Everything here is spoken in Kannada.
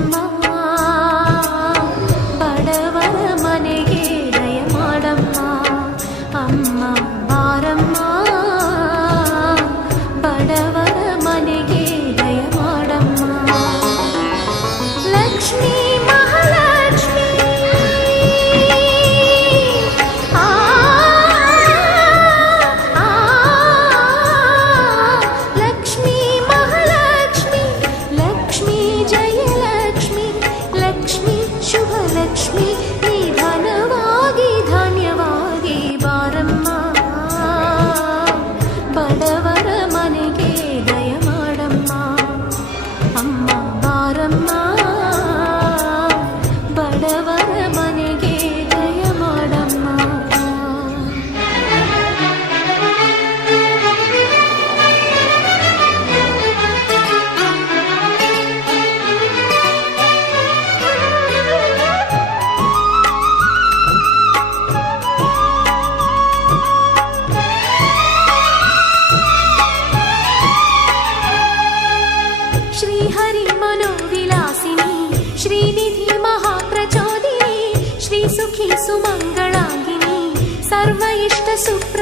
ಬಾರಮ್ಮ ಬಡವರ ಮನೆಗೆ ದಯ ಮಾಡಮ್ಮ ಅಮ್ಮ ಬಾರಮ್ಮ ಬಡವರ ಮನೆಗೆ ದಯ ಮಾಡಮ್ಮ ಲಕ್ಷ್ಮೀ ಮಹಾಲಕ್ಷ್ಮೀ ಲಕ್ಷ್ಮೀ ಮಹಾಲಕ್ಷ್ಮಿ ಲಕ್ಷ್ಮೀ ಜಯಲಕ್ಷ್ಮಿ ಲಕ್ಷ್ಮೀ ಶುಭಲಕ್ಷ್ಮಿ ನಿಧಾನವಾಗಿ ಧಾನ್ಯವಾಗಿ ಬಾರಮ್ಮ ಬಡವರ ಮನೆಗೆ ದಯ ಮಾಡಮ್ಮ ಅಮ್ಮ ಬಾರಮ್ಮ ಬಡವರ ಮನೆಗೆ ದಯ ಮಾಡಮ್ಮ श्रीहरि मनोविलासिनी श्रीनिधि महाप्रचोदिनी श्रीसुखी सुमङ्गलाङ्गिनी सर्व इष्ट सुप्र